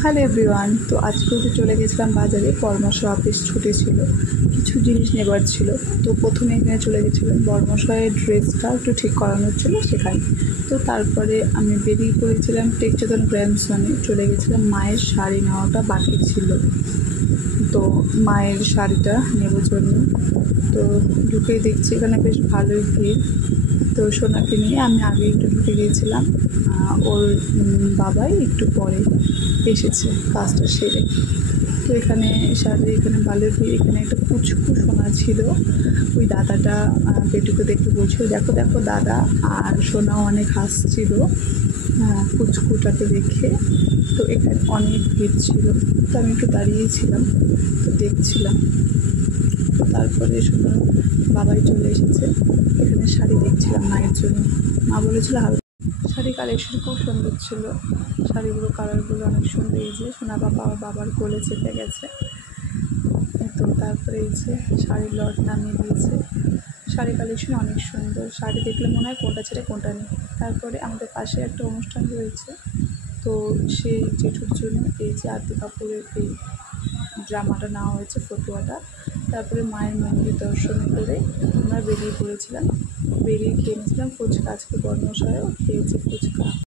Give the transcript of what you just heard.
Hello everyone, তো আজকে চলে গেছিলাম বাজারে। বড়মশাই অফিস ছুটি ছিল, কিছু জিনিস নেবার ছিল। তো প্রথমে এখানে চলে গেছিলাম, বড়মশাইয়ের ড্রেসটা একটু ঠিক করানোর ছিল সেখানে। তো তারপরে আমি বেরিয়ে পড়েছিলাম টেকচেতন গ্র্যান্ডসনে। চলে গেছিলাম, মায়ের শাড়ি নেওয়াটা বাকি ছিল, তো মায়ের শাড়িটা নেবার জন্য। তো ঢুকেই দেখছি এখানে বেশ ভালোই ভিড়। তো সোনাকে নিয়ে আমি আগে একটু ঢুকে গিয়েছিলাম, ওর বাবাই একটু পরে এসেছে কাজটা সেরে। তো এখানে শাড়ি, এখানে ভালো ভিড়। এখানে একটা কুচকু সোনা ছিল, ওই দাদাটা বেটুকে দেখে বলছিল দেখো দেখো দাদা, আর সোনাও অনেক হাসছিল কুচকুটাকে দেখে। তো এখানে অনেক ভিড় ছিল, তো আমি একটু দাঁড়িয়েছিলাম, তো দেখছিলাম। তো তারপরে সোনার বাবাই চলে এসেছে, এখানে শাড়ি দেখছিলাম মায়ের জন্য। মা বলেছিল শাড়ি কালেকশন খুব সুন্দর ছিল, শাড়িগুলো কালারগুলো অনেক সুন্দর। এই যে সোনা বাবা বাবার কোলে চেপে গেছে। তো তারপরে এই যে শাড়ির লট নামিয়ে দিয়েছে। শাড়ি কালেকশন অনেক সুন্দর, শাড়ি দেখলে মনে হয় কোনটা ছেড়ে কোনটা নেই। তারপরে আমাদের পাশে একটা অনুষ্ঠান রয়েছে, তো সেই জেঠুর জন্য এই যে আরতি কাপুরের এই ড্রামাটা নেওয়া হয়েছে, ফতুয়াটা। তারপরে মায়ের মন্দির দর্শন করে আমরা বেরিয়ে পড়েছিলাম। বেরিয়ে খেয়ে নিয়েছিলাম ফুচকা। আজকে বড়মশাইও খেয়েছে ফুচকা।